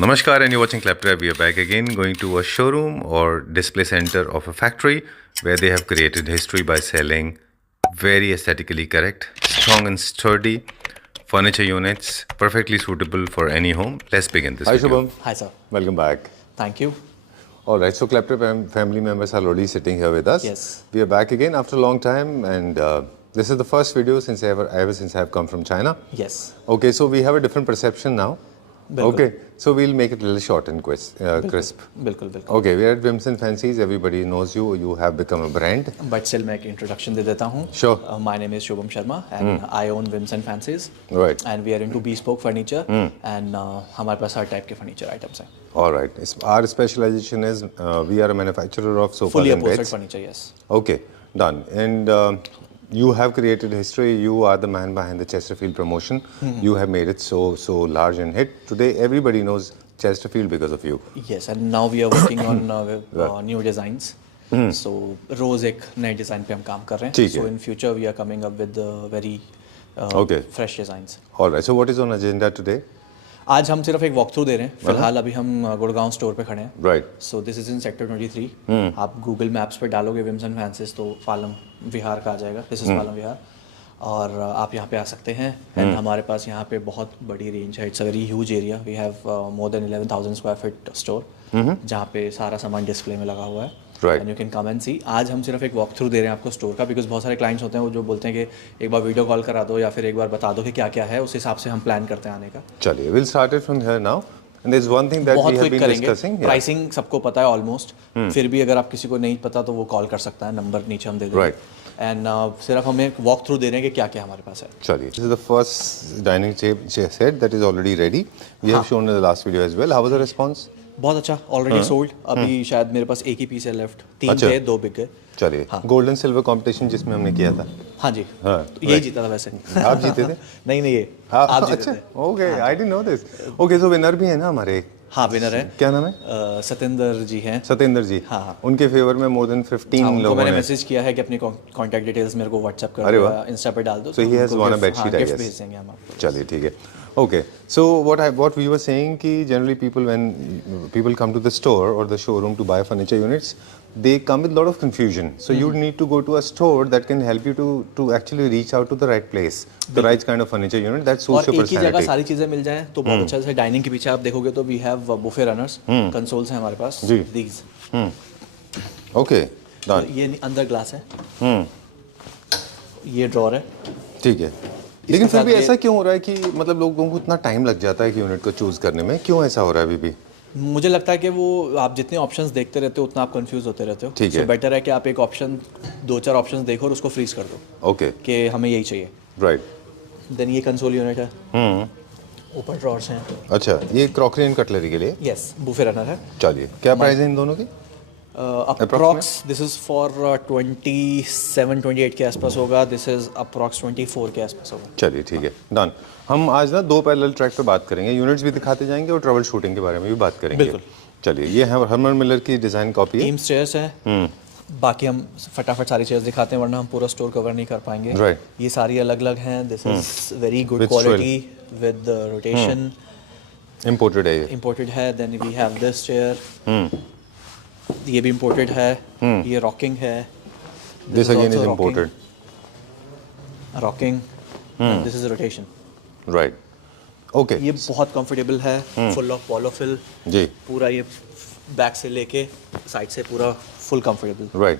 Namaskar, and you're watching Claptrap. We are back again, going to a showroom or display center of a factory where they have created history by selling very aesthetically correct, strong and sturdy furniture units, perfectly suitable for any home. Let's begin this Hi video. Shubham. Hi, sir. Welcome back. Thank you. All right, so Claptrap family members are already sitting here with us. Yes. We are back again after a long time, and this is the first video since ever since I've come from China. Yes. Okay, so we have a different perception now. बिल्कुल. Okay, so we'll make it a little short and crisp. बिल्कुल बिल्कुल. Okay, we are at Vims and Fancies. Everybody knows you. You have become a brand. But still मैं एक introduction दे देता हूँ. Sure. My name is Shubham Sharma and I own Vims and Fancies. Right. And we are into bespoke furniture and हमारे पास हर type के furniture items हैं. All right. Our specialization is we are a manufacturer of sofas Fully and upholstered beds. furniture, yes. Okay, done. And you have created history. You are the man behind the Chesterfield promotion. You have made it so large and hit. Today, everybody knows Chesterfield because of you. Yes, and now we are working on new designs. So रोज एक नए design पे हम काम कर रहे हैं. ठीक है. So in future we are coming up with very Okay. fresh designs. All right. So what is on agenda today? आज हम सिर्फ एक वॉक थ्रू दे रहे हैं. फिलहाल अभी हम गुड़गांव स्टोर पे खड़े हैं. Right. So this is in sector 23. आप गूगल मैप्स पे डालोगे विम्स एंड फैंसीज तो पालम विहार का आ जाएगा. दिस इज पालम विहार और आप यहाँ पे आ सकते हैं. एंड हमारे पास यहाँ पे बहुत बड़ी रेंज है. It's a very huge area. We have more than 11,000 square feet store जहाँ पे सारा सामान डिस्प्ले में लगा हुआ है. Right. And you can come and see. आज हम सिर्फ एक वॉक थ्रू दे रहे हैं आपको स्टोर का, बिकॉज बहुत सारे क्लाइंट्स होते हैं वो जो बोलते हैं कि एक बार वीडियो कॉल करा दो या फिर एक बार बता दो कि क्या क्या है. उस हिसाब से हम प्लान करते हैं आने का. चलिए, we'll start it from here now. And there's one thing that बहुत we have क्विक been करेंगे. discussing. Yeah. प्राइसिंग सबको पता है ऑलमोस्ट. फिर भी अगर आप किसी को नहीं पता तो वो कॉल कर सकता है. नंबर नीचे हम दे देंगे. Right. एंड सिर्फ हम एक वॉक थ्रू दे रहे हैं कि क्या क्या हमारे पास है. चलिए, this is the first dining chair set that is already ready. We have shown in the last video as well. How was the response? बहुत अच्छा. Already sold. अभी शायद मेरे पास एक ही पीस है लेफ्ट. 3 अच्छा. थे, 2 बिक गए. चलिए, गोल्डन सिल्वर कंपटीशन जिसमें हमने किया था. हाँ जी. हाँ, यही जीता था वैसे. आप जीते थे? नहीं नहीं, ये हाँ, आप जीते अच्छा. थे. Okay, I didn't know this. Okay, so winner भी है ना हमारे. हाँ, विनर है. क्या नाम है? सतेंद्र जी हैं. सतेंद्र जी. हाँ. उनके फेवर में मोर देन 15 उनको लोगों मैंने ने. मैसेज किया है कि अपनी कॉन्टैक्ट डिटेल्स मेरे को व्हाट्सएप कर अरे दो, वाह. इंस्टा पे डाल दो. So he has won a bed sheet, I gift guess. भेज देंगे हम आपको. चलिए, ठीक है. Okay, so what we were saying कि generally when people come to the store or the showroom to buy furniture units, they come with a lot of confusion. So you need to go to a store that can help you to actually reach out to the right place, the right kind of furniture unit that suits और your एक ही जगह personality. सारी चीजें मिल जाएं तो बहुत अच्छा. जैसे डाइनिंग के पीछे आप देखोगे तो we have buffet runners. Consoles हैं हमारे पास. जी. दीज. Okay, done. ये अंदर ग्लास है. ये ड्रॉर है. ठीक है. लेकिन फिर साथ भी ये- ऐसा क्यों हो रहा है कि मतलब लोगों को इतना टाइम लग जाता है कि यूनिट को चूज करने में? क्यों ऐसा हो रहा है अभी भी? मुझे लगता है कि वो आप जितने ऑप्शंस देखते रहते हो उतना आप कंफ्यूज होते रहते हो. ठीक है. बेटर है कि आप एक ऑप्शन 2-4 ऑप्शंस देखो और उसको फ्रीज कर दो ओके, कि हमें यही चाहिए. राइट. देन ये कंसोल यूनिट है. ऊपर ड्रॉर्स हैं. अच्छा, ये क्रॉकरी एंड कटलरी के लिए. यस, बुफे रनर है. चलिए, क्या प्राइस है इन दोनों की? अप्रॉक्स दिस इज फॉर 27-28 के आसपास होगा. दिस इज अप्रॉक्स 24 के आसपास होगा. चलिए, ठीक है, डन. हम आज ना 2 पैरेलल ट्रैक पे बात करेंगे. यूनिट्स भी दिखाते जाएंगे और ट्रबल शूटिंग के बारे में भी बात करेंगे. बिल्कुल. चलिए, ये हर्मन मिलर की डिज़ाइन कॉपी है. टीम्स चेयर्स हैं. बाकी हम फटाफट सारी चेयर्स दिखाते हैं वरना हम पूरा स्टोर कवर नहीं कर पाएंगे. Right. ये सारी अलग अलग हैं. This is very good With quality with rotation. Imported है ये. इंपोर्टेड है. Then we have this chair. ये भी इंपोर्टेड है. ये रॉकिंग है. This again is imported. Rocking. This is rotation. Right. Okay. ये बहुत कंफर्टेबल है. Full of polyfill. जी. पूरा ये बैक से लेके साइड से पूरा full comfortable. Right.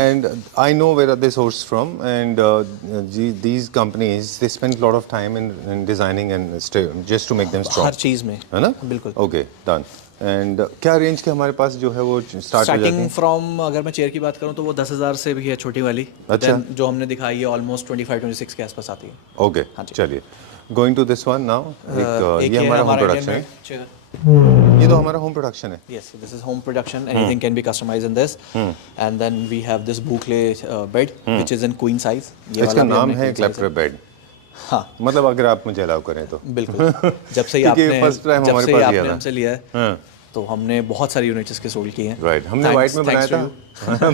And I know where they source from, and these companies they spend a lot of time in designing and just to make them strong. हर चीज़ में. है ना? बिल्कुल. Okay, done. And क्या range के हमारे पास जो है वो स्टार्ट हो जाती स्टार्टिंग है? फ्रॉम अगर मैं चेयर की बात करूँ तो वो 10,000 से भी है छोटी वाली. अच्छा. Then जो हमने दिखाई है ऑलमोस्ट 25-26 के आसपास आती है. Okay, हाँ जी. चलिए. Going to this one now. एक ये हमारा होम Indian प्रोडक्शन है. made chair. ये तो हमारा होम प्रोडक्शन है. Yes, this is home production. Anything can be customized in this. And then we have this boucle bed which is in queen size. ये इसका वाला भी नाम हमने है queen size क्लैप्ट्रैप बेड. हाँ. मतलब अगर आप मुझे अलाउ करें तो. बिल्कुल. जब से ही क्योंकि आपने first time जब हमारे से ही पास आपने लिया था. हमसे लिया है हाँ. तो हमने बहुत सारी यूनिट्स इसके सोल्ड की हैं। राइट, हमने वाइट में बनाया था।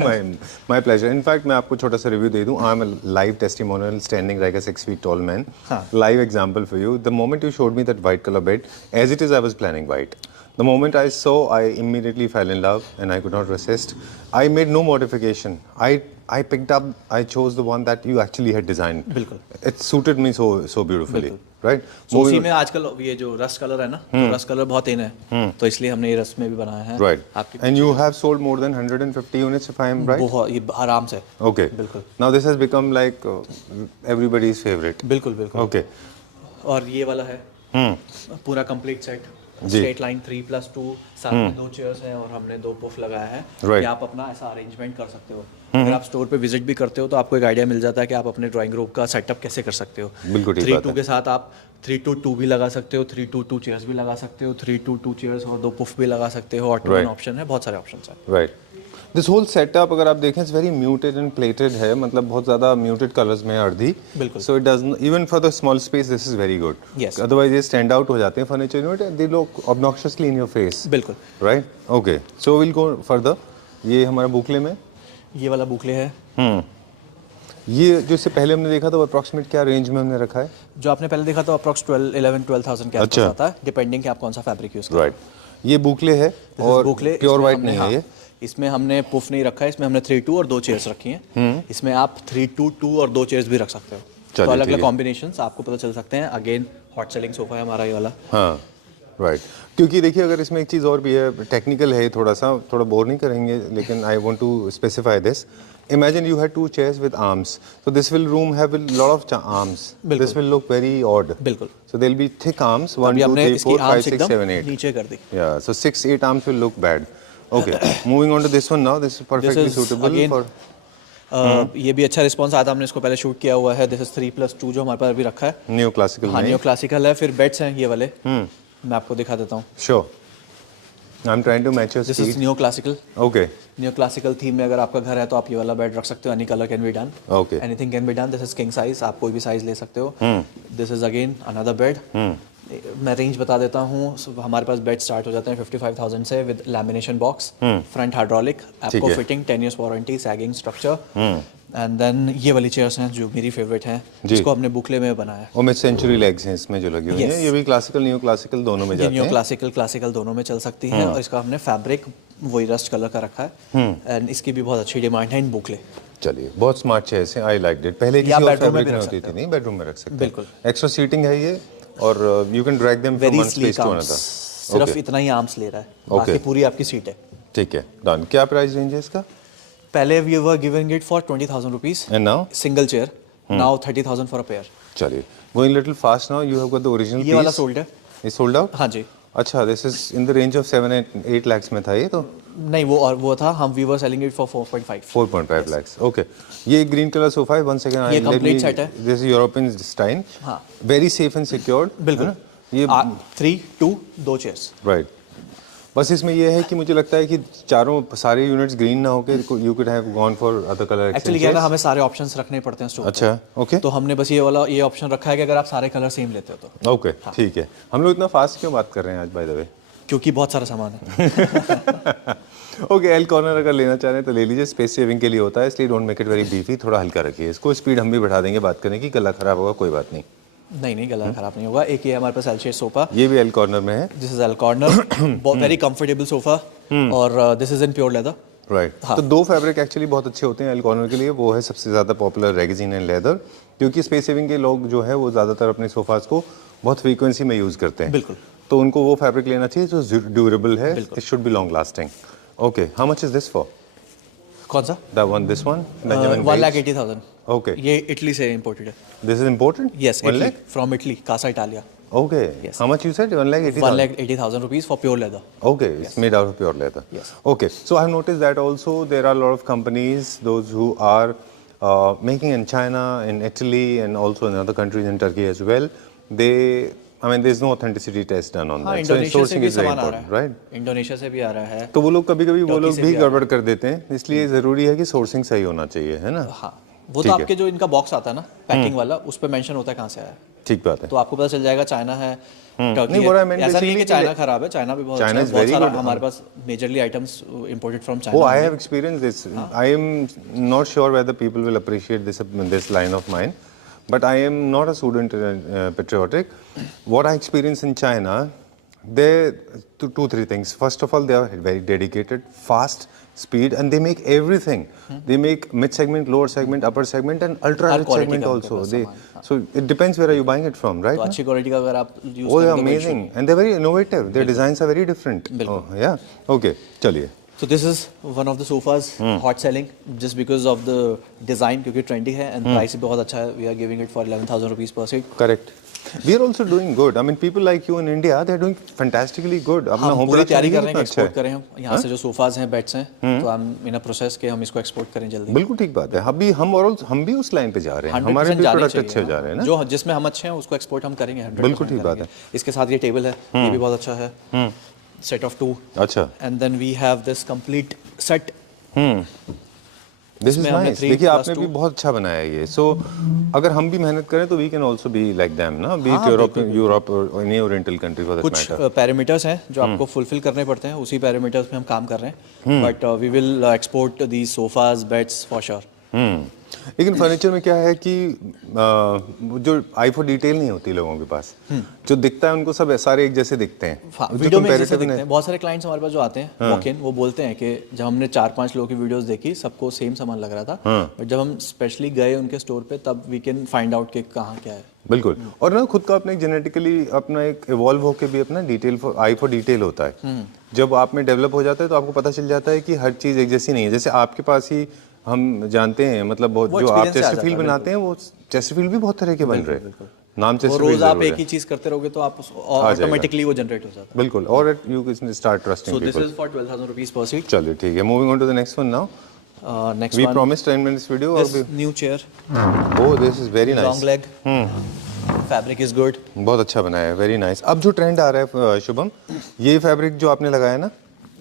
My pleasure. इनफैक्ट मैं आपको छोटा सा रिव्यू दे दूं। I am a live testimonial standing like a 6 feet tall man. Live example for you. The moment you showed me that white color bed, as it is, I was planning white. The moment I saw, I immediately fell in love and I could not resist. I made no modification. I picked up, I chose the one that you actually had designed. बिल्कुल। It suited me so beautifully, right? So उसी में आजकल ये जो rust colour है ना, तो rust colour बहुत इन है, तो इसलिए हमने ये रस्ट में भी बनाया है। Right. And you have sold more than 150 units, if I am right? बहुत, ये आराम से। Okay. बिल्कुल। Now this has become like everybody's favorite. बिल्कुल बिल्कुल। Okay. और ये वाला है पूरा कंप्लीट सेट, जी। स्ट्रेट लाइन 3+2, साथ में 2 चेयर्स हैं और हमने 2 पुफ लगाया है Right. कि आप अपना ऐसा अरेंजमेंट कर सकते हो। अगर आप स्टोर पे विजिट भी करते हो तो आपको एक आइडिया मिल जाता है कि आप अपने ड्राइंग रूम का सेटअप कैसे कर सकते हो। बिल्कुल ठीक बात 3-2 के साथ आप 3-2 भी लगा सकते हो, 3-2 चेयर्स भी लगा सकते हो, 3-2 चेयर्स और 2 पुफ भी लगा सकते हो, और 2 ऑप्शन है, बहुत सारे ऑप्शन हैं। Right. This whole setup अगर आप देखें, it's very muted and plated है, मतलब बहुत ज़्यादा muted colors में अर्धी। बिल्कुल। So it doesn't, even for the small space, this is very good. Yes. Otherwise ये stand out हो जाते हैं furniture unit, they look obnoxiously in your face. बिल्कुल। Right? Okay. So we'll go further. ये हमारा बुकले में। ये वाला बुकले है। ये जो इससे पहले हमने देखा था वो अप्रॉक्सीमेट क्या रेंज में हमने रखा है? जो आपने पहले देखा था अप्रॉक्स 12,000 के आसपास आता है, डिपेंडिंग कि आप कौन सा फैब्रिक यूज कर रहे हैं। राइट। ये बुकले है और बुकले प्योर वाइट नहीं है ये। इसमें हमने पुफ नहीं रखा है, इसमें हमने 3-2 और 2 चेयर्स रखी हैं। इसमें आप 3-2 और 2 चेयर्स भी रख सकते हो, तो अलग अलग कॉम्बिनेशंस आपको पता चल सकते हैं। अगेन हॉट सेलिंग सोफा है हमारा ये वाला। हाँ, राइट। क्योंकि देखिए अगर इसमें एक चीज़ और भी है, टेक्निकल है, थोड़ा बोर नहीं करेंगे, लेकिन I want to specify this. Imagine you had 2 chairs with arms, so this will room have a lot of arms. This will look very odd. बिल्कुल। So there'll be thick arms, 1, 2, 3, 4, 5, 6, 7, 8. नीचे कर दी। Yeah, so 6, 8 arms will look bad. Okay, moving on to this one now. This is perfectly suitable for. ये भी अच्छा response आया था, हमने इसको पहले शूट किया हुआ है। दिस इज 3+2 जो हमारे पास अभी रखा है, न्यू क्लासिकल। हाँ, न्यू क्लासिकल है। फिर बेड्स हैं ये वाले, मैं आपको दिखा देता हूँ। Sure. I'm trying to match your this is seat. New classical. Okay. New classical theme में अगर आपका घर है तो आप ये वाला बेड रख सकते हो। Any colour can be done, Okay. Anything can be done. This is king size, आप कोई भी साइज ले सकते हो। This is again another bed. मैं रेंज बता देता हूँ। हमारे पास बेड स्टार्ट हो जाते हैं 55,000 से, with lamination box, front hydraulic, आपको fitting, 10 years warranty, sagging structure. And then ये वाली चेयर्स हैं जो मेरी फेवरेट हैं, जिसको हमने बुकले में बनाया है। और में सेंचुरी लेग्स हैं इसमें जो लगी हुई हैं। ये भी क्लासिकल न्यू क्लासिकल दोनों में ये जाते न्यू हैं। क्लासिकल दोनों में चल सकती हैं। और इसका हमने फैब्रिक वही रस्ट कलर का रखा है, एंड इसकी भी बहुत अच्छी डिमांड है इन बुकले। चलिए, बहुत स्मार्ट चेयर्स हैं, आई लाइक इट। पहले किसी और फैब्रिक में होती थी, नहीं बेडरूम में रख सकते हैं। बिल्कुल। एक्स्ट्रा सीटिंग है ये, और you can drag them from one space to another. सिर्फ इतना ही आर्म्स ले रहा है, बाकी पूरी आपकी सीट है। ठीक है, डन। क्या प्राइस रेंज है इसका? पहले we were giving it for 20,000 rupees and now single chair, now 30,000 for a pair. चलिए, going little fast now. You have got the original piece. ये वाला सोल्ड है। ये सोल्ड आउट? हाँ जी। अच्छा, this is in the range of 7-8 lakhs में था ये तो? नहीं, वो था, हम we were selling it for 4.5। 4.5 lakhs। Okay, ये ग्रीन कलर सोफा है। 1 second, ये complete set है। This is European style. हाँ। Very safe and secured. बिल्कुल। ये 3-2 2 चेयर्स। राइट। बस इसमें ये है कि मुझे लगता है कि सारे यूनिट्स ग्रीन ना होके you could have gone for other colour. Actually क्या है ना, हमें सारे ऑप्शंस रखने पड़ते हैं स्टोर पे। अच्छा, ओके। तो हमने बस ये ऑप्शन रखा है कि अगर आप सारे कलर सेम लेते हो तो। ओके, ठीक है। हम लोग इतना फास्ट क्यों बात कर रहे हैं आज, बाय द वे? क्योंकि बहुत सारा सामान है। ओके, एल कॉर्नर अगर लेना चाह रहे हैं तो ले लीजिए, स्पेस सेविंग के लिए होता है, इसलिए don't make it very beefy, थोड़ा हल्का रखिए इसको। स्पीड हम भी बढ़ा देंगे बात करने की, गला खराब होगा कोई बात नहीं। नहीं, गला खराब नहीं होगा। एक ये हमारे पास एल शेप सोफा, ये भी एल कॉर्नर में है। This is L corner, very comfortable sofa, और this is in pure leather. Right. तो 2 फैब्रिक एक्चुअली बहुत अच्छे होते हैं एल कॉर्नर के लिए। वो है सबसे ज़्यादा पॉपुलर रेगजीन एंड लेदर, क्योंकि स्पेस सेविंग के लोग जो है वो ज़्यादातर अपने सोफाज को बहुत फ्रीक्वेंसी में यूज़ करते हैं। बिल्कुल। तो उनको वो फैब्रिक लेना चाहिए जो ड्यूरेबल है। It should be long lasting. Okay, how much is this for? कौन सा? This one 1,80,000। ओके, ये इटली से इंपोर्टेड है। This is important? Yes, from Italy, Casa Italia. Okay, how much you said? 1,80,000? 1,80,000 rupees for pure leather. Okay, it's made out of pure leather. Yes. Okay, so I've noticed that also there are a lot of companies, those who are making in China, in Italy, and also in other countries, in Turkey as well. There's no authenticity test done on हाँ, that. So Indonesia से sourcing भी is very सामान आ रहा important, है, right? Indonesia से भी आ रहा है। तो वो लोग कभी-कभी वो लोग से भी भी आ गड़बड़ कर देते हैं, इसलिए जरूरी है कि सोर्सिंग सही होना चाहिए, है ना? हाँ, वो तो आपके जो इनका बॉक्स आता है ना पैकिंग वाला, उस पर मेंशन होता है कहाँ से आया है। ठीक बात है। तो आपको पता चल जाएगा चाइना है, टर्की नहीं, है। what I meant ऐसा नहीं है कि basically चाइना कि खराब है, चाइना भी बहुत China अच्छा is है, बहुत very सारा good. हमारे पास majorly items imported from Oh, China. I have experienced this. I am not sure whether people will appreciate this line of mine, but I am not a student patriotic. What I experienced in China, they two three things. First of all, they are very dedicated, fast, speed, and they make everything. They make mid segment, lower segment, upper segment, and ultra her rich quality segment का उनके also. Pass They सामान, हाँ। so it depends where are you buying it from, right? तो अच्छी quality का अगर आप use Oh, they're करें तो कोई issue amazing, नहीं। and they're very innovative. Their designs are very different. Oh, yeah. Okay, चलिए. So this is one of the sofas hot selling just because of the design, क्योंकि trendy है and price भी बहुत अच्छा है। We are giving it for 11,000 rupees per seat। Correct. We are also doing good. I mean, people like you in India, they are doing fantastically good. अपना हम home पूरी production तैयारी देखिए कर रहे हैं कितना कि अच्छा एक्सपोर्ट करें हम यहाँ से जो सोफाज हैं, बेड्स हैं, तो हम इन अ प्रोसेस के हम इसको एक्सपोर्ट करें जल्दी। बिल्कुल ठीक बात है। हम भी उस लाइन पे जा रहे हैं। 100% हमारे भी जाने प्रोडक्ट चाहिए, अच्छे हाँ। जा रहे हैं ना। जो जिसमें हम अच्छे हैं उसको एक्सपोर्ट हम करेंगे 100%। बिल्कुल ठीक बात करेंगे। इसके साथ ये टेबल है, ये भी बहुत अच्छा है, सेट ऑफ 2। अच्छा, and then we have this complete set. This is इसमें हमने नाइस। 3 देखिए plus आपने भी 2 बहुत अच्छा बनाया है ये। सो अगर हम भी मेहनत करें तो we can also be like them ना, बी हाँ, यूरोप और any oriental country for that कुछ मैटर। पैरामीटर्स हैं जो आपको फुलफिल करने पड़ते हैं, उसी पैरामीटर्स में हम काम कर रहे हैं, but we will export these sofas, beds for sure. लेकिन फर्नीचर में क्या है कि जो आई फॉर डिटेल नहीं होती लोगों के पास, जो दिखता है उनको सब सारे एक जैसे दिखते हैं। जो वीडियो में जैसे comparative दिखते हैं, बहुत सारे क्लाइंट्स हमारे पास जो आते हैं वॉक इन, वो बोलते हैं कि जब हमने 4-5 लोगों की वीडियोस देखी, सबको सेम सामान लग रहा था, बट जब हम स्पेशली गए उनके स्टोर पे तब वी कैन फाइंड आउट कि कहाँ क्या है। बिल्कुल। और ना खुद का अपने जेनेटिकली अपना एक इवॉल्व होके भी अपना डिटेल आई फॉर डिटेल होता है। जब आप में डेवलप हो जाता है तो आपको पता चल जाता है कि हर चीज़ एक जैसी नहीं है। जैसे आपके पास ही हम जानते हैं, मतलब बहुत जो आप experience से आ चेस्टरफील्ड जाता है, बनाते हैं, वो चेस्टरफील्ड भी बहुत तरह के बन रहे हैं। नाम और चेस्टरफील्ड रोज आप जरूर एक है। ही चीज करते रहोगे तो आप ऑटोमेटिकली वो जनरेट हो जाता बिल्कुल। और यू कैन स्टार्ट है। Trusting so this people. Is for 12,000 rupees पर सीट। चलिए ठीक है, moving on to the next one now. Next we one, promise 10 minutes video. This new chair, oh this is very long nice. Leg, fabric is good. बहुत अच्छा बनाया है, very nice. अब जो ट्रेंड आ रहा है शुभम, ये फैब्रिक जो आपने लगाया ना,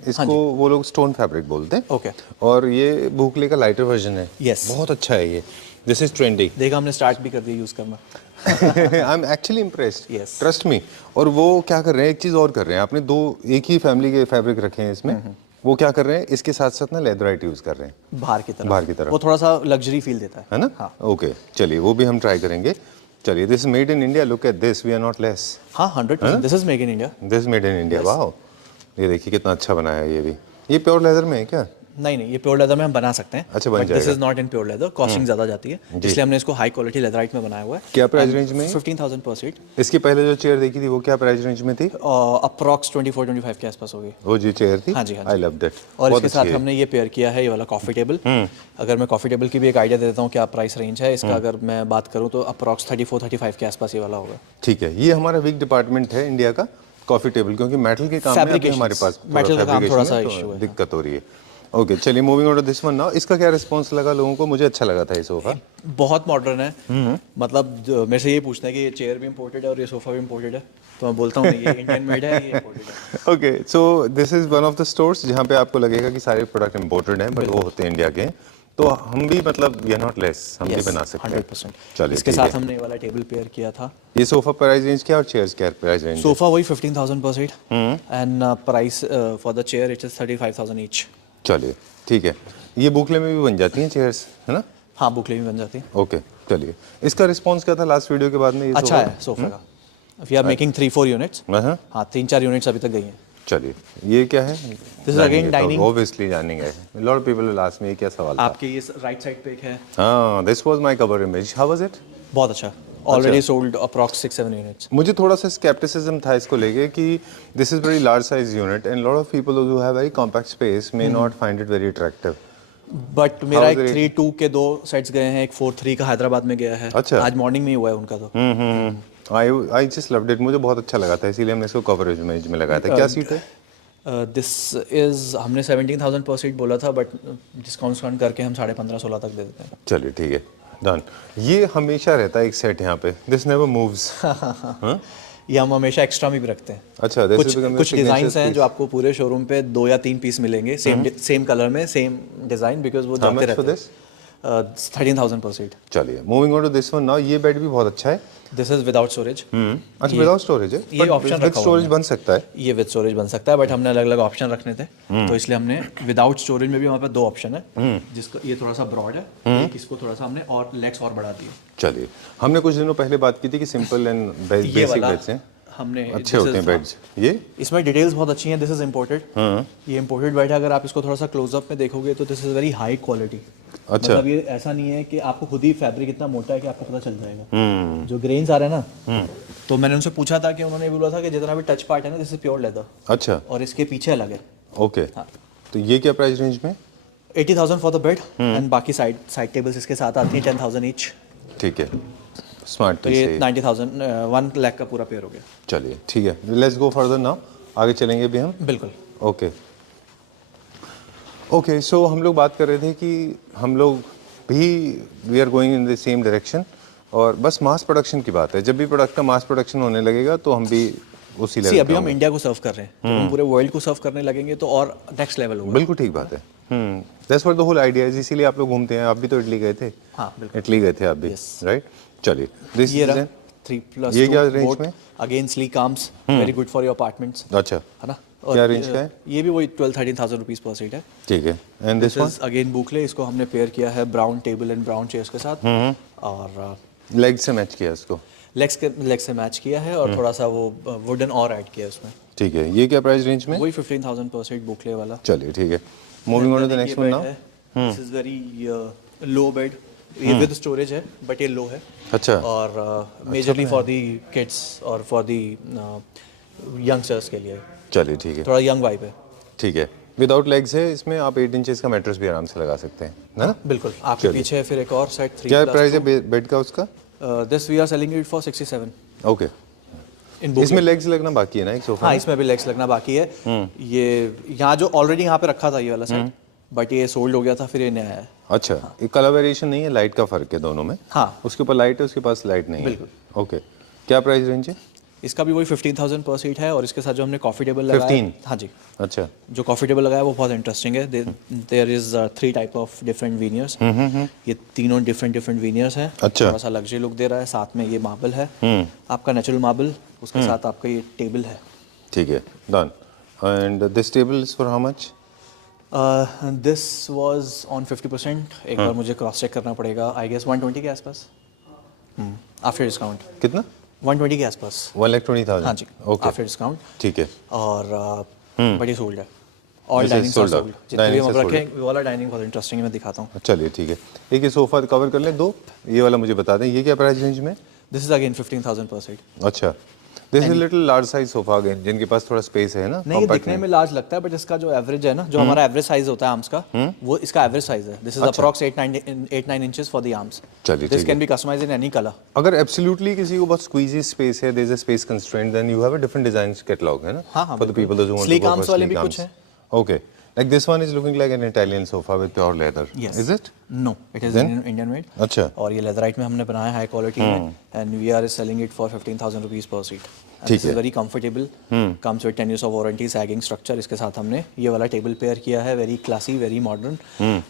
इसको वो लोग स्टोन फैब्रिक बोलते हैं। ओके। और ये भूखले का लाइटर वर्जन है। Yes. बहुत अच्छा है ये। This is trendy. देखा, हमने स्टार्ट भी कर दिया यूज करना। I am actually impressed, Yes. Trust me. और वो क्या कर रहे हैं, एक चीज़ और कर रहे हैं। आपने एक ही फैमिली के फैब्रिक रखे हैं इसमें। वो क्या कर रहे हैं, इसके साथ साथ ना लेदराइट यूज़ कर रहे हैं बाहर की तरफ, बाहर की तरफ। वो थोड़ा सा लग्जरी फील देता है ना। हाँ। ओके चलिए, वो भी हम ट्राई करेंगे। चलिए, this made in India, look at this, we are not less. हाँ, 100%। This is make in India. This made in India, wow. ये देखिए कितना अच्छा बनाया है। ये भी, ये प्योर लेदर में है क्या? नहीं, ये प्योर लेदर में हम बना सकते हैं। अच्छा, बन दिस जाएगा। Is not in pure leather, costing ज्यादा जाती है, इसलिए हमने इसको हाई क्वालिटी लेदराइट में बनाया हुआ है। क्या प्राइस रेंज में है? 15,000 पर सीट। इसकी पहले जो चेयर देखी थी वो क्या प्राइस रेंज में थी? अप्रॉक्स 24-25 के आसपास होगी। वो जी चेयर थी। हाँ जी, हाँ जी। I love that. और इसके साथ हमने ये पेयर किया है, ये वाला कॉफी टेबल। अगर मैं कॉफी टेबल की भी एक आइडिया दे देता हूँ क्या प्राइस रेंज है इसका, अगर मैं बात करूँ तो अप्रॉक्स 34-35 के आसपास ये वाला होगा। ठीक है, ये हमारा वीक डिपार्टमेंट है इंडिया का, कॉफी टेबल, क्योंकि मेटल के काम में अभी हमारे पास मेटल का काम थोड़ा सा fabrication में इशू है। दिक्कत हो रही है। ओके चलिए, moving on to this one now. इसका क्या रिस्पांस लगा लोगों को? मुझे अच्छा लगा था ये सोफा। बहुत मॉडर्न है, मतलब मेरे से ये पूछना है कि ये चेयर भी इम्पोर्टेड है और ये सोफा भी इम्पोर्टेड है, तो मैं बोलता हूँ नहीं, ये इंडियन मेड है, ये इम्पोर्टेड है। Okay, so this is one of the stores जहाँ पे आपको लगेगा कि सारे प्रोडक्ट इम्पोर्टेड हैं, बट वो होते हैं इंडिया के। तो हम भी, मतलब वी आर नॉट लेस, हम भी बना सकते हैं। 100%। चलिए इसके ठीक साथ है। हमने ये वाला टेबल पेयर किया था। ये सोफा प्राइस रेंज क्या और चेयर्स क्या प्राइस रेंज? सोफा वही 15,000 पर seat and price for the chair it is 35,000 each. चलिए ठीक है, ये बुकले में भी बन जाती हैं चेयर्स, है ना? हाँ, बुकले में बन जाती है। ओके चलिए, इसका रिस्पांस क्या था लास्ट वीडियो के बाद में? ये अच्छा है सोफा का। We are making 3-4 units. हाँ, हाँ, 3-4 यूनिट्स अभी तक गई हैं। चलिए, ये क्या है? This is again dining. Obviously dining है। Lot of people will ask me, ये क्या सवाल था? आपके ये राइट साइड पे एक है, हाँ, this was my cover image. How was it? बहुत अच्छा, ऑलरेडी सोल्ड अप्रॉक्स 6-7 यूनिट्स। मुझे थोड़ा सा skepticism था इसको लेके कि this is very large size unit and lot of people who have very compact space may not find it very attractive. But मेरा एक was the 3-2 के 2 सेट्स गए हैं, एक 4-3 का हैदराबाद में गया है। अच्छा। आज मॉर्निंग में ही हुआ है उनका तो। I just loved it. मुझे बहुत अच्छा लगा था, इसीलिए हमने इसको cover image में लगाया था। क्या सीट है? दिस इज, हमने 17,000 पर सीट बोला था, बट डिस्काउंट करके हम 15,500-16 तक दे देते हैं। चलिए ठीक है, डन। ये हमेशा रहता है एक सेट यहाँ पे, दिस नेवर मूव्स। ये हम हमेशा एक्स्ट्रा में भी रखते हैं। अच्छा, this कुछ has become your कुछ signature डिजाइन्स हैं piece. जो आपको पूरे शोरूम पे 2 या 3 पीस मिलेंगे, सेम कलर में, सेम डिजाइन, बिकॉज वो How जाते much for रहते this? हैं। 13,000 पर सीट। चलिए, moving on to this one now. ये बेड भी बहुत अच्छा है। This is without storage. अच्छा विदाउट स्टोरेज है, ये ऑप्शन विद रखा हुआ स्टोरेज है। बन सकता है। ये विद स्टोरेज बन सकता है, बट हमने अलग अलग ऑप्शन रखने थे, तो इसलिए हमने विदाउट स्टोरेज में भी हमारे पास दो ऑप्शन है, जिसका ये थोड़ा सा ब्रॉड है, एक इसको थोड़ा सा हमने और लेग्स और बढ़ा दिए। चलिए, हमने कुछ दिनों पहले बात की थी कि सिंपल एंड ये बेसिक वाला बेड्स हैं, हमने अच्छे होते हैं बेड्स। ये इसमें डिटेल्स बहुत अच्छी हैं। दिस इज इम्पोर्टेड, ये इम्पोर्टेड बेड है। अगर आप इसको थोड़ा सा क्लोजअप में देखोगे तो this is very high quality. अच्छा। मतलब ये ऐसा नहीं है कि आपको खुद ही फैब्रिक इतना मोटा है कि आपको पता चल जाएगा। जो ग्रेन्स आ रहे हैं ना, तो मैंने उनसे पूछा था कि उन्होंने बोला था कि जितना भी टच पार्ट है ना, दिस इज प्योर लेदर, अच्छा और इसके पीछे अलग है। ओके। तो ये क्या प्राइस रेंज में? 80,000 फॉर द बेड, एंड बाकी साइड टेबल्स इसके साथ आती हैं 10,000 ईच। ठीक है, स्मार्ट तो ये 90,000 1 लाख का पूरा पेयर हो गया। चलिए ठीक है, लेट्स गो फर्दर नाउ, आगे चलेंगे भी हम। बिल्कुल। ओके ओके, सो हम लोग बात कर रहे थे कि हम लोग भी we are going in the same direction, और बस मास प्रोडक्शन की बात है। जब भी प्रोडक्ट का मास प्रोडक्शन होने लगेगा तो हम भी उसी लेवल अभी हम इंडिया को सर्व कर रहे हैं, तो हम पूरे वर्ल्ड को सर्व करने लगेंगे तो और नेक्स्ट लेवल होगा। बिल्कुल ठीक बात है। That's what the whole idea is, इसीलिए आप लोग घूमते हैं। आप भी तो इटली गए थे। हाँ बिल्कुल। इटली गए थे आप भी, राइट? चलिए, दिस ये इज रहा 3+2 ये क्या रेंज में? Again sleek arms, very good for your apartments, अच्छा, है ना। क्या रेंज का है? ये भी वही 12-13,000 रुपीज पर सीट है। ठीक है। एंड दिस वन अगेन बुकले, इसको हमने पेयर किया है brown table and brown chairs के साथ, और लेग से मैच किया इसको। लेग से मैच किया है, और थोड़ा सा वो वुडन और ऐड किया है उसमें। ठीक है, ये क्या प्राइस रेंज में? वही 15,000 पर सीट बुकले वाला। चलिए ठीक है, moving on to the next one now. This is very low bed, ये विद स्टोरेज है बट ये लो है, अच्छा, और मेजरली फॉर दी किड्स और फॉर दी यंगस्टर्स के लिए, चलिए ठीक है, थोड़ा यंग वाइब है। ठीक है। विदाउट लेग्स है, इसमें आप 8 इंचेस का मैट्रेस भी आराम से लगा सकते हैं, है ना? बिल्कुल। आपके पीछे फिर एक और सेट 3+2। क्या प्राइस है बेड का उसका? This we are selling it for 67 okay. इन इसमें लेग्स लगना बाकी है ना एक सोफा? हाँ, इसमें भी लेग्स लगना बाकी है। ये यहाँ जो ऑलरेडी यहाँ पे रखा था ये वाला सेट, बट ये सोल्ड हो गया था, फिर ये नया है। अच्छा, एक कलर वेरिएशन नहीं है, लाइट का फर्क है दोनों में। हाँ, उसके ऊपर लाइट है, उसके पास लाइट नहीं है। बिल्कुल। ओके, क्या प्राइस रेंज है? इसका भी वही 15,000 पर सीट है, और इसके साथ जो हमने कॉफी टेबल लगाया 15? हाँ जी, अच्छा, जो कॉफी टेबल लगाया वो बहुत इंटरेस्टिंग है। There is 3 type of different veneers, ये तीनों डिफरेंट वीनियर्स हैं। अच्छा। थोड़ा सा लग्जरी लुक दे रहा है, साथ में ये मार्बल है, आपका नेचुरल मार्बल, उसके साथ आपका ये टेबल है। ठीक है, done. And this table is for how much? This was on 50%। एक बार मुझे क्रॉस चेक करना पड़ेगा, आई गेस 120 के आसपास, आफ्टर डिस्काउंट कितना? 120 के आसपास। 1,20,000? हाँ जी, ओके, आफ्टर डिस्काउंट। ठीक है। और बड़ी सोल्ड है, all This is dining sold out. Sold. जितने भी Dining हम से sold रखें, वो वाला डाइनिंग बहुत इंटरेस्टिंग है, मैं दिखाता हूँ। चलिए ठीक है, एक ये सोफा कवर कर लें, दो ये वाला मुझे बता दें, ये क्या प्राइस रेंज में? दिस इज अगेन 15,000 पर सीट। अच्छा, this is little large size sofa again, जिनके पास थोड़ा स्पेस है ना, नहीं, ये compact दिखने में लार्ज लगता है, बट इसका जो एवरेज है ना, जो हमारा एवरेज साइज होता है आर्म्स का, वो इसका एवरेज साइज है। This is approx 8-9 inches for the arms. चलिए दिस ठीक can be customized in any colour. अगर एब्सोल्युटली किसी को बहुत स्क्वीजी स्पेस है, there is a space constraint, then you have a different design catalogue, है ना? हाँ, हाँ, for the people who want Sleek to go arms for वाले स्लीक भी कुछ आर्म्स। हैं। Okay, like this one is looking like an Italian sofa with pure leather, is it? No, it is Indian made. अच्छा, और ये leatherite में हमने बनाया हाई क्वालिटी में, and we are selling it for 15,000 rupees पर seat. This is very comfortable, comes with 10 years of warranty, sagging structure. इसके साथ हमने ये वाला टेबल पेयर किया है, वेरी क्लासी, वेरी मॉडर्न,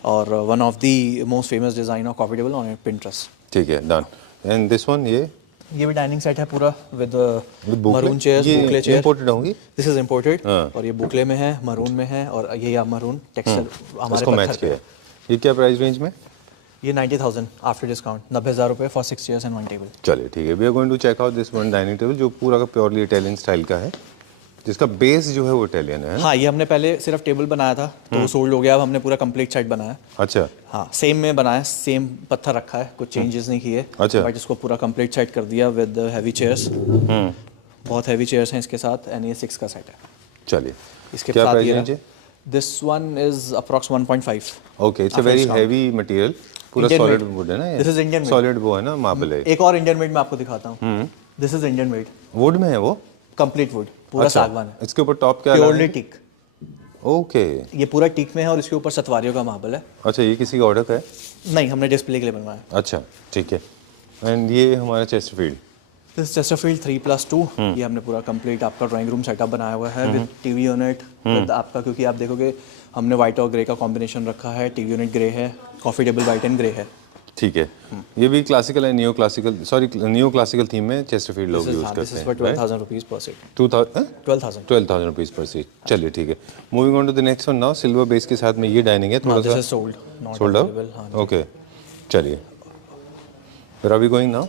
और one of the most famous design of coffee table on Pinterest। ठीक है, डन। एंड दिस वन, ये भी डाइनिंग सेट है पूरा विद बुकले? मरून चेयर्स, ये बुकले चेयर। इंपोर्टेड होंगी? दिस इज इंपोर्टेड, हाँ। और ये बुकले में है, मरून में है, और ये मरून टेक्सचर हमारे इसको मैच पत्थर किया पे है। ये क्या प्राइस रेंज में? ये 90,000 आफ्टर डिस्काउंट, 90,000 रुपये फॉर 6 chairs एंड 1 टेबल। चलिए ठीक है, we are going to check out this one dining table, जो पूरा का प्योरली इटालियन स्टाइल का है, जिसका बेस जो है वो इटालियन है। हाँ, ये हमने पहले सिर्फ टेबल बनाया था, तो वो सोल्ड हो गया। अब हमने पूरा कंप्लीट सेट बनाया। अच्छा, हाँ, सेम में बनाया, सेम पत्थर रखा है, कुछ चेंजेस नहीं किए। अच्छा। बट इसको पूरा कंप्लीट सेट कर दिया विद हैवी चेयर्स। बहुत हैवी चेयर्स हैं इसके साथ, एंड ये 6 का सेट है। चलिए, इसके क्या साथ प्राइस ये रेंज है? This one is approx 1.5। Okay, it's a very heavy material, पूरा Indian सॉलिड made. वुड है ना ये? This is Indian made. Solid वो है ना, मार्बल है। एक और इंडियन मेड मैं आपको दिखाता हूँ। This is Indian made, would में है वो? कंप्लीट वुड, पूरा अच्छा, सागवान है, इसके ऊपर टॉप क्या प्योरली है? टीक। ओके, ये पूरा टीक में है, और इसके ऊपर सतवारियों का मार्बल है। अच्छा, ये किसी का ऑर्डर का है? नहीं, हमने डिस्प्ले के लिए बनवाया। अच्छा, ठीक है। एंड ये हमारा चेस्टरफील्ड, दिस चेस्टरफील्ड 3+2। ये हमने पूरा कंप्लीट आपका ड्राइंग रूम सेटअप बनाया हुआ है विद टीवी यूनिट, विद आपका, क्योंकि आप देखोगे हमने वाइट और ग्रे का कॉम्बिनेशन रखा है। टीवी यूनिट ग्रे है, coffee table white and grey है। ठीक है, ये भी क्लासिकल है, नियो क्लासिकल थीम में चेस्टरफील्ड लोग यूज दिस करते इज फॉर हैं। 12,000 रुपीज पर सीट। 12,000। 12,000 रुपीज पर सीट। चलिए ठीक है, moving on to the next one now. Silver base के साथ में ये डाइनिंग है, थोड़ा दिस सा is sold, not sold available. Out. हाँ, ओके, चलिए, where are we going now?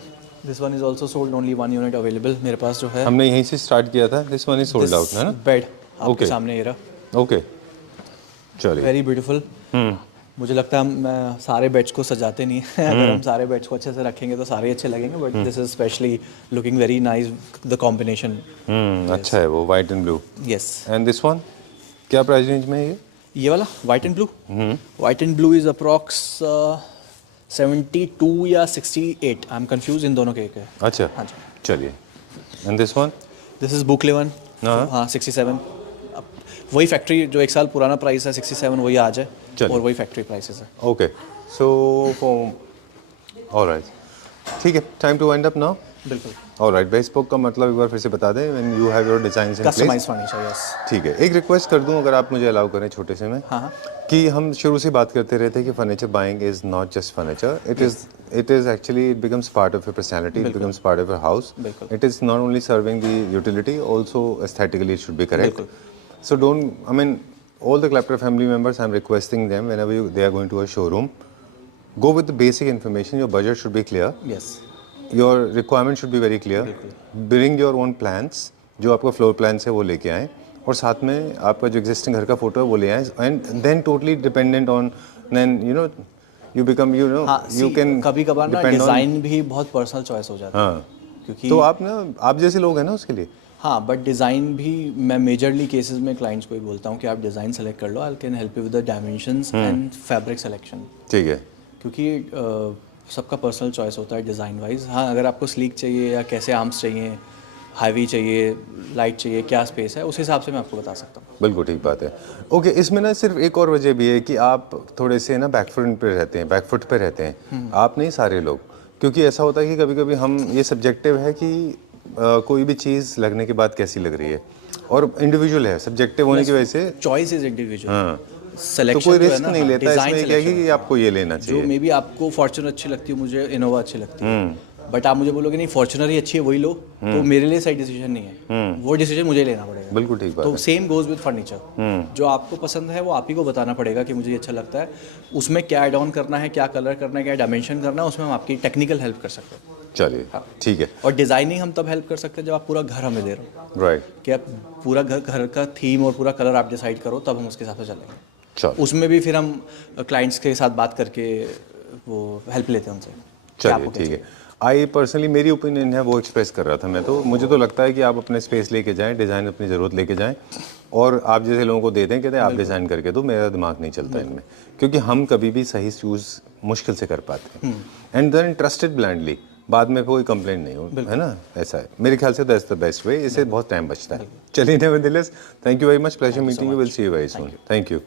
This one is also sold, only 1 unit available मेरे पास जो है। हमने यहीं से स्टार्ट किया था, this one is sold out है ना? बेड आपके Okay. सामने ये रहा, ओके, चलिए। Very beautiful. मुझे लगता है हम सारे बेड्स को सजाते नहीं हैं। अगर हम सारे बेड्स को अच्छे से रखेंगे तो सारे अच्छे लगेंगे, but this is specially looking very nice, the combination. अच्छा है वो, white and blue. Yes. And this one क्या प्राइस रेंज में है ये वाला white and blue, white and blue is approx 72 या 68, आई एम कंफ्यूज इन दोनों के एक है। अच्छा, हाँ जी। चलिए। And this one? This is book 11। हाँ 67। अब वही फैक्ट्री जो 1 साल पुराना प्राइस है 67, वही आज है चलिए। और वही फैक्ट्री प्राइसेस है। ओके, सो ऑलराइट, ठीक है, time to wind up now. बिल्कुल। ऑलराइट, बेस्पोक का मतलब एक बार फिर से बता दें, when you have your designs in place. Customize furniture, yes. ठीक है, एक रिक्वेस्ट कर दूं, अगर आप मुझे अलाउ करें छोटे से में, हाँ। कि हम शुरू से बात करते रहते हैं कि furniture buying is not just furniture, it is actually, it becomes part of your personality, it becomes part of your house. बिल्कुल। It is not only serving the utility, also aesthetically it should be correct. बिल्कुल। So don't, I mean, all the Clapter family members, I'm requesting them whenever they are going to a showroom, go with the basic information. Your budget should be clear. Yes. Your requirement should be very clear. Bring your own plans, जो आपका floor plan है वो लेके आएँ, और साथ में आपका जो एग्जिस्टिंग घर का फोटो है वो ले आएँ, and then totally dependent on, then you become, you can कभी कभार ना depend on- डिजाइन भी बहुत पर्सनल चॉइस हो जाता है। हाँ, क्योंकि तो आप जैसे लोग हैं ना उसके लिए। हाँ, बट डिज़ाइन भी मैं मेजरली केसेस में क्लाइंट्स को ही बोलता हूँ कि आप डिज़ाइन सेलेक्ट कर लो, I can help you with the dimensions and fabric selection. ठीक है, क्योंकि सबका पर्सनल चॉइस होता है डिज़ाइन वाइज। हाँ, अगर आपको स्लीक चाहिए या कैसे आर्म्स चाहिए, हैवी चाहिए, लाइट चाहिए, क्या स्पेस है, उस हिसाब से मैं आपको बता सकता हूँ। बिल्कुल ठीक बात है। ओके, इसमें ना सिर्फ एक और वजह भी है कि आप थोड़े से ना बैकफुट पे रहते हैं। आप नहीं, सारे लोग, क्योंकि ऐसा होता है कि कभी कभी हम, ये सब्जेक्टिव है कि कोई भी चीज़ लगने के बाद कैसी लग रही है, और इंडिविजुअल है, सब्जेक्टिव होने की वजह से चॉइस इज इंडिविजुअल। हाँ, तो सिलेक्शन कोई रिस्क नहीं लेता इसमें, क्या है selection कि आपको ये लेना जो चाहिए। मे बी आपको फॉर्च्यूनर अच्छी लगती है, मुझे इनोवा अच्छी लगती है, बट आप मुझे बोलोगे नहीं फॉर्च्यूनर ही अच्छी है वही लो, तो मेरे लिए सही डिसीजन नहीं है, वो डिसीजन मुझे लेना पड़ेगा। बिल्कुल ठीक बात तो है। सेम गोज विद फर्नीचर, जो आपको पसंद है वो आप ही को बताना पड़ेगा कि मुझे ये अच्छा लगता है, उसमें क्या एड ऑन करना है, क्या कलर करना है, क्या डायमेंशन करना है, उसमें हम आपकी टेक्निकल हेल्प कर सकते हैं। चलिए, ठीक है, और डिज़ाइनिंग हम तब हेल्प कर सकते हैं जब आप पूरा घर हमें दे रहे हो, राइट, कि आप पूरा घर का थीम और पूरा कलर आप डिसाइड करो, तब हम उसके हिसाब से चलेंगे। चलो, उसमें भी फिर हम क्लाइंट्स के साथ बात करके वो हेल्प लेते हैं उनसे। चलिए ठीक है। आई पर्सनली, मेरी ओपिनियन है वो एक्सप्रेस कर रहा था मैं, तो मुझे तो लगता है कि आप अपने स्पेस लेके जाएं, डिज़ाइन अपनी ज़रूरत लेके जाएं, और आप जैसे लोगों को दे दें, कहते हैं आप डिज़ाइन करके दो, मेरा दिमाग नहीं चलता इनमें, क्योंकि हम कभी भी सही चूज़ मुश्किल से कर पाते हैं, एंड देन ट्रस्टेड ब्लाइंडली, बाद में कोई कंप्लेंट नहीं हो, है ना, ऐसा है मेरे ख्याल से। दैट्स द बेस्ट वे, इससे बहुत टाइम बचता है। चलिए, nevertheless, thank you very much, pleasure meeting you, will see you very soon, thank you.